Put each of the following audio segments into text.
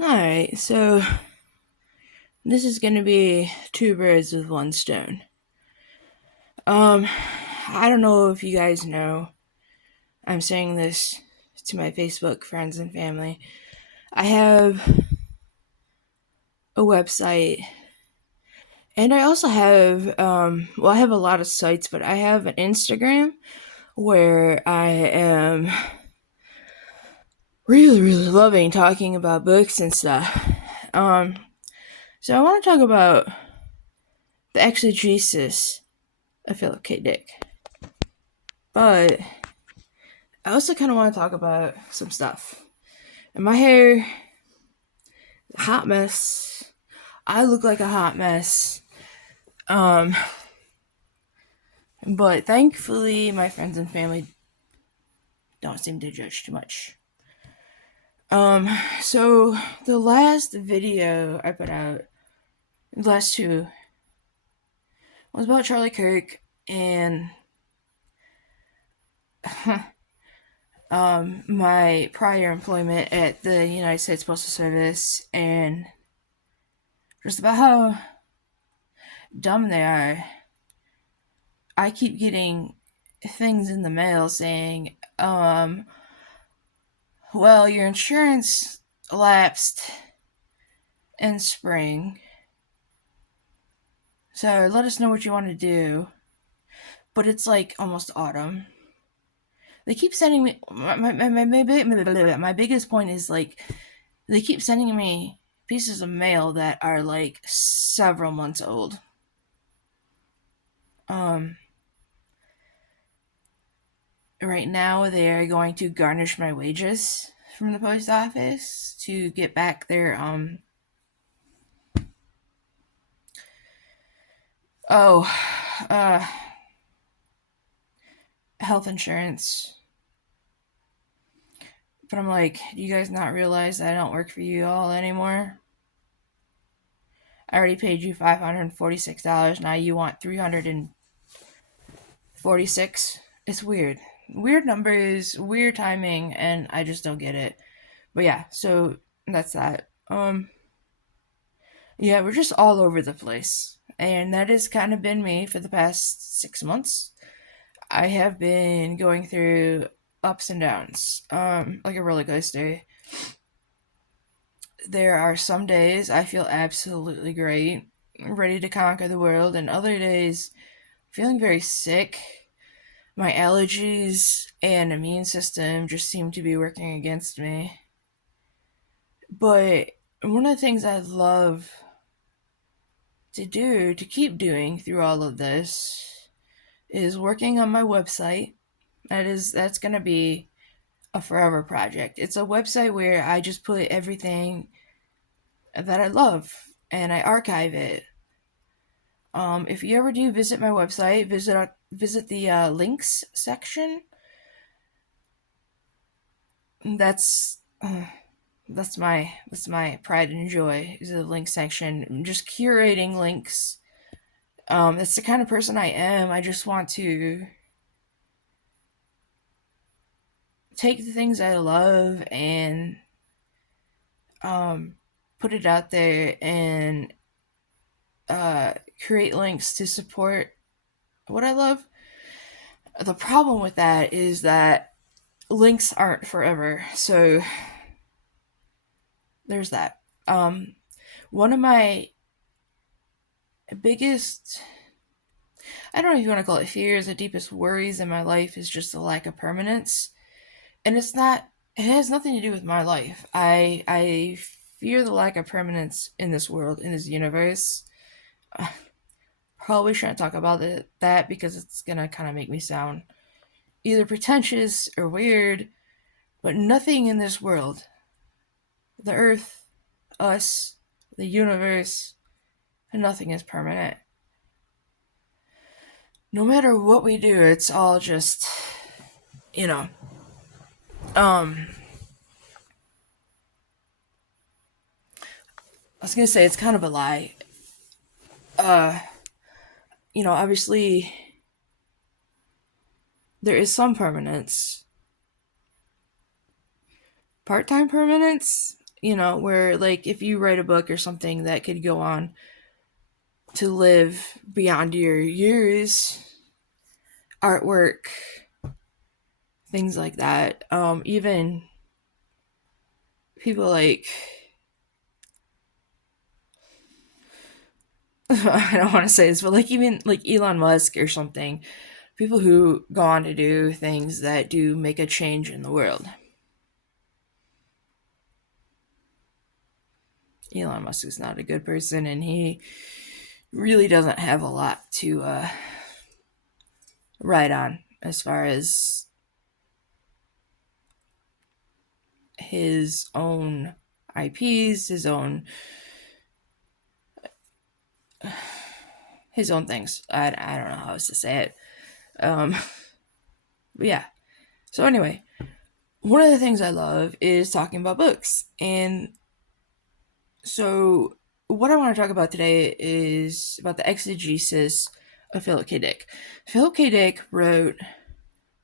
Alright, so this is gonna be two birds with one stone. I don't know if you guys know, I'm saying this to my Facebook friends and family. I have a website, and I also have, I have a lot of sites, but I have an Instagram where I am really loving talking about books and stuff. Um, so I want to talk about the exegesis of Philip K. Dick. But I also kind of want to talk about some stuff. And my hair, hot mess. I look like a hot mess. Um, but thankfully, my friends and family don't seem to judge too much. So the last video I put out, the last two, was about Charlie Kirk and my prior employment at the United States Postal Service and just about how dumb they are. I keep getting things in the mail saying, well, your insurance lapsed in spring, so let us know what you want to do. But it's like almost autumn. They keep sending me my biggest point is like they keep sending me pieces of mail that are like several months old. Right now they are going to garnish my wages from the post office to get back their oh uh health insurance. But I'm like, do you guys not realize that I don't work for you all anymore? I already paid you $546. Now you want $346. It's weird. Weird numbers, weird timing, and I just don't get it. But yeah, so that's that. Yeah, we're just all over the place. And that has kind of been me for the past 6 months. I have been going through ups and downs, like a roller coaster. There are some days I feel absolutely great, ready to conquer the world, and other days feeling very sick. My allergies and immune system just seem to be working against me. But one of the things I love to do, to keep doing through all of this, is working on my website. That's going to be a forever project. It's a website where I just put everything that I love and I archive it. If you ever do visit my website, visit the links section. That's my pride and joy is the link section. Just curating links. That's the kind of person I am. I just want to take the things I love and put it out there and create links to support what I love. The problem with that is that links aren't forever, so there's that. One of my biggest, I don't know if you want to call it fears, the deepest worries in my life is just the lack of permanence. And it has nothing to do with my life. I fear the lack of permanence in this world, in this universe. Probably shouldn't talk about that because it's gonna kind of make me sound either pretentious or weird, but nothing in this world, the earth, us, the universe, nothing is permanent. No matter what we do, it's all just, you know, I was gonna say it's kind of a lie. Obviously there is some permanence. Part-time permanence where like if you write a book or something that could go on to live beyond your years, artwork, things like that. Even people like I don't want to say this, but like even like Elon Musk or something, people who go on to do things that do make a change in the world. Elon Musk is not a good person, and he really doesn't have a lot to ride on as far as his own IPs, his own things. I don't know how else to say it. Um, but yeah. So anyway, one of the things I love is talking about books, and so what I want to talk about today is about the exegesis of Philip K. Dick. Philip K. Dick wrote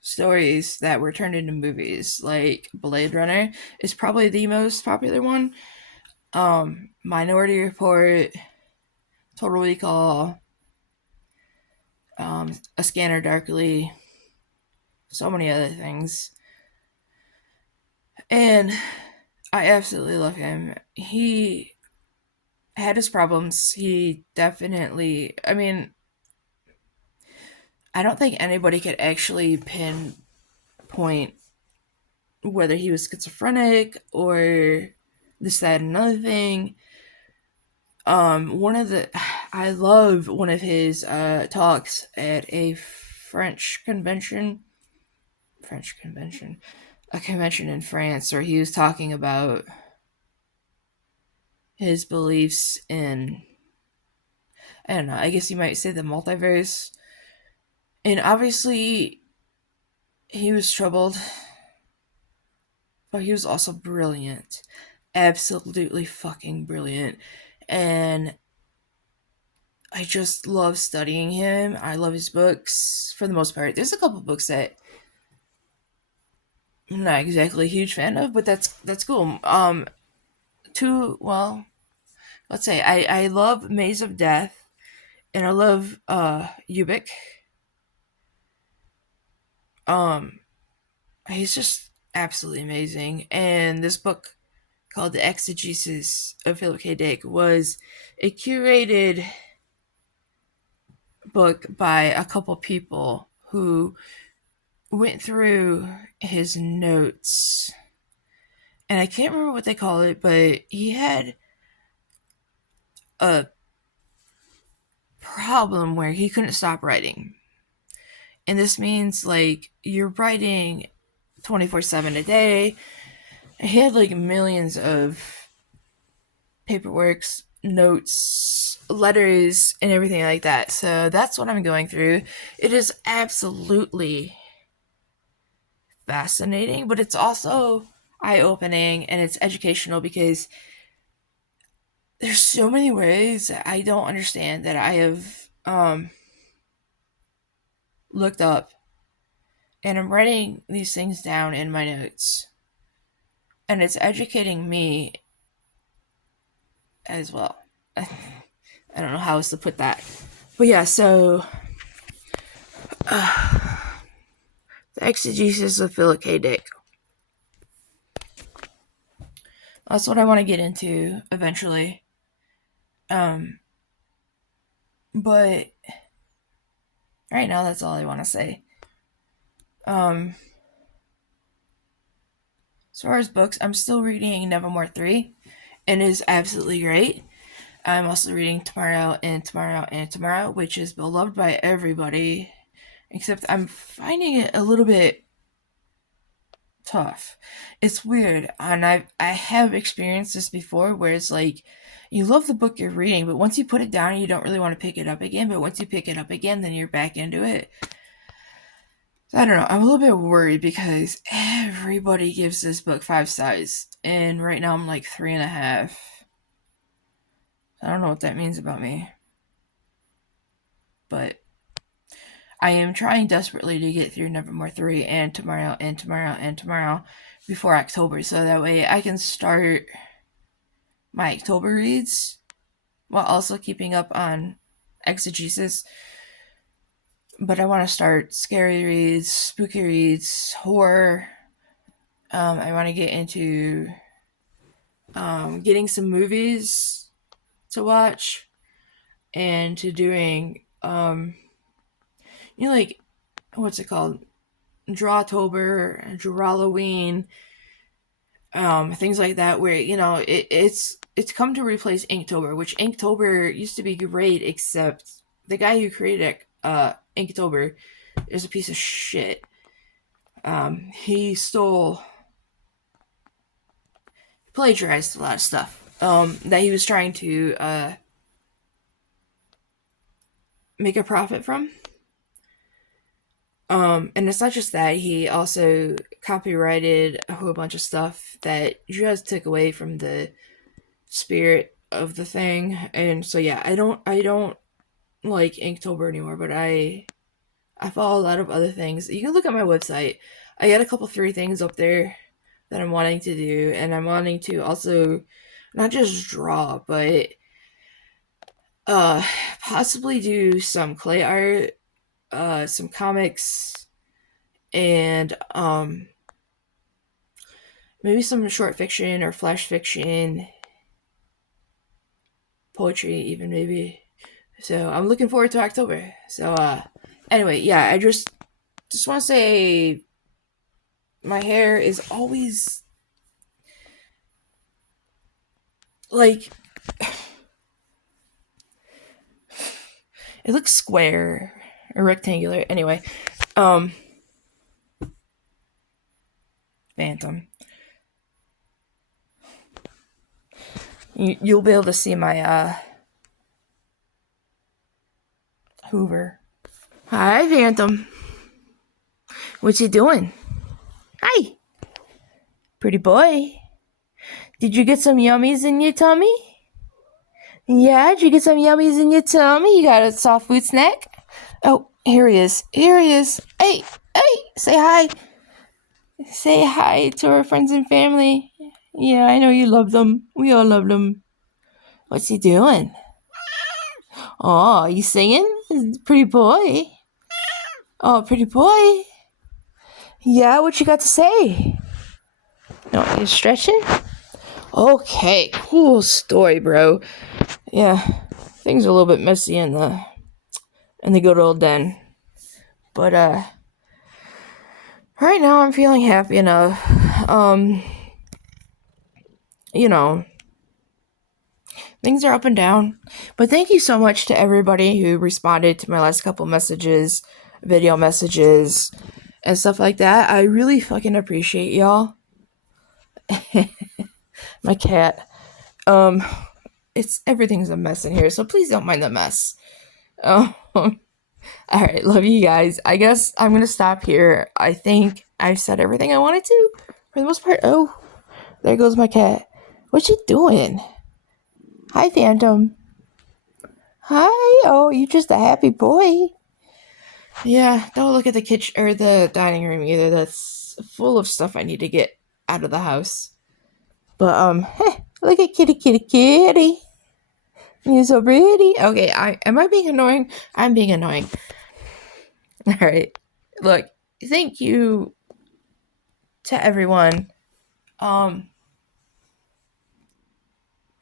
stories that were turned into movies, like Blade Runner is probably the most popular one. Minority Report, Total Recall, A Scanner Darkly, so many other things. And I absolutely love him. He had his problems. He definitely, I mean, I don't think anybody could actually pinpoint whether he was schizophrenic or this, that, and another thing. One of the, I love one of his talks at a a convention in France, where he was talking about his beliefs in, I don't know, I guess you might say the multiverse. And obviously, he was troubled, but he was also brilliant. Absolutely fucking brilliant. And I just love studying him. I love his books for the most part. There's a couple books that I'm not exactly a huge fan of, but that's cool. Well, let's say I love Maze of Death, and I love Ubik. Um, he's just absolutely amazing. And this book called The Exegesis of Philip K. Dick was a curated book by a couple people who went through his notes. And I can't remember what they call it, but he had a problem where he couldn't stop writing. And this means like you're writing 24/7 a day. He had like millions of paperworks, notes, letters, and everything like that. So that's what I'm going through. It is absolutely fascinating, but it's also eye-opening and it's educational because there's so many ways that I don't understand that I have looked up, and I'm writing these things down in my notes, and it's educating me as well. I don't know how else to put that, but yeah. So the exegesis of Philip K. Dick. That's what I want to get into eventually. But right now, that's all I want to say. As far as books, I'm still reading Nevermore 3, and it is absolutely great. I'm also reading Tomorrow and Tomorrow and Tomorrow, which is beloved by everybody, except I'm finding it a little bit tough. It's weird, and I have experienced this before, where it's like you love the book you're reading, but once you put it down, you don't really want to pick it up again. But once you pick it up again, then you're back into it. So I don't know. I'm a little bit worried because everybody gives this book 5 stars, and right now I'm like 3.5. I don't know what that means about me, but I am trying desperately to get through Nevermore 3 and Tomorrow and Tomorrow and Tomorrow before October, so that way I can start my October reads while also keeping up on exegesis. But I want to start scary reads, spooky reads, horror. I want to get into getting some movies to watch and to doing, like, what's it called? Drawtober, Halloween, things like that, where it's come to replace Inktober, which Inktober used to be great, except the guy who created Inktober is a piece of shit. He plagiarized a lot of stuff that he was trying to make a profit from. And it's not just that, he also copyrighted a whole bunch of stuff that just took away from the spirit of the thing. And so yeah, I don't like Inktober anymore, but I follow a lot of other things. You can look at my website. I got a couple 3 things up there that I'm wanting to do, and I'm wanting to also not just draw, but possibly do some clay art, some comics, and maybe some short fiction or flash fiction, poetry even maybe. So I'm looking forward to October. So anyway, yeah, I just want to say my hair is always like it looks square or rectangular. Anyway, Phantom. You'll be able to see my Hoover. Hi, Phantom. What you doing? Hi, pretty boy. Did you get some yummies in your tummy? Yeah, did you get some yummies in your tummy? You got a soft food snack? Oh, here he is. Here he is. Hey, say hi. Say hi to our friends and family. Yeah, I know you love them. We all love them. What's he doing? Oh, you singing? Pretty boy. Oh, pretty boy. Yeah, what you got to say? No, you stretching? Okay, cool story, bro. Yeah, things are a little bit messy in the good old den. But right now I'm feeling happy enough. You know, things are up and down. But thank you so much to everybody who responded to my last couple messages, video messages, and stuff like that. I really fucking appreciate y'all. My cat. Everything's a mess in here, so please don't mind the mess. Alright, love you guys. I guess I'm gonna stop here. I think I've said everything I wanted to, for the most part. Oh, there goes my cat. What you doing? Hi, Phantom. Hi. Oh, you just a happy boy. Yeah, don't look at the kitchen or the dining room either. That's full of stuff I need to get out of the house. But look at kitty. You're so pretty. Okay, am I being annoying? I'm being annoying. All right. Look, thank you to everyone.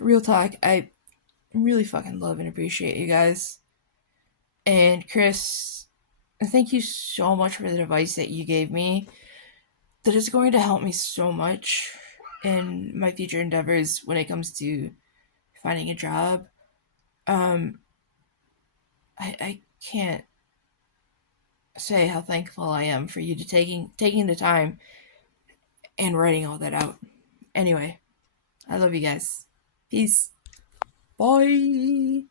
Real talk, I really fucking love and appreciate you guys. And Chris, thank you so much for the advice that you gave me. That is going to help me so much in my future endeavors when it comes to finding a job. I can't say how thankful I am for you to taking the time and writing all that out. Anyway, I love you guys. Peace. Bye.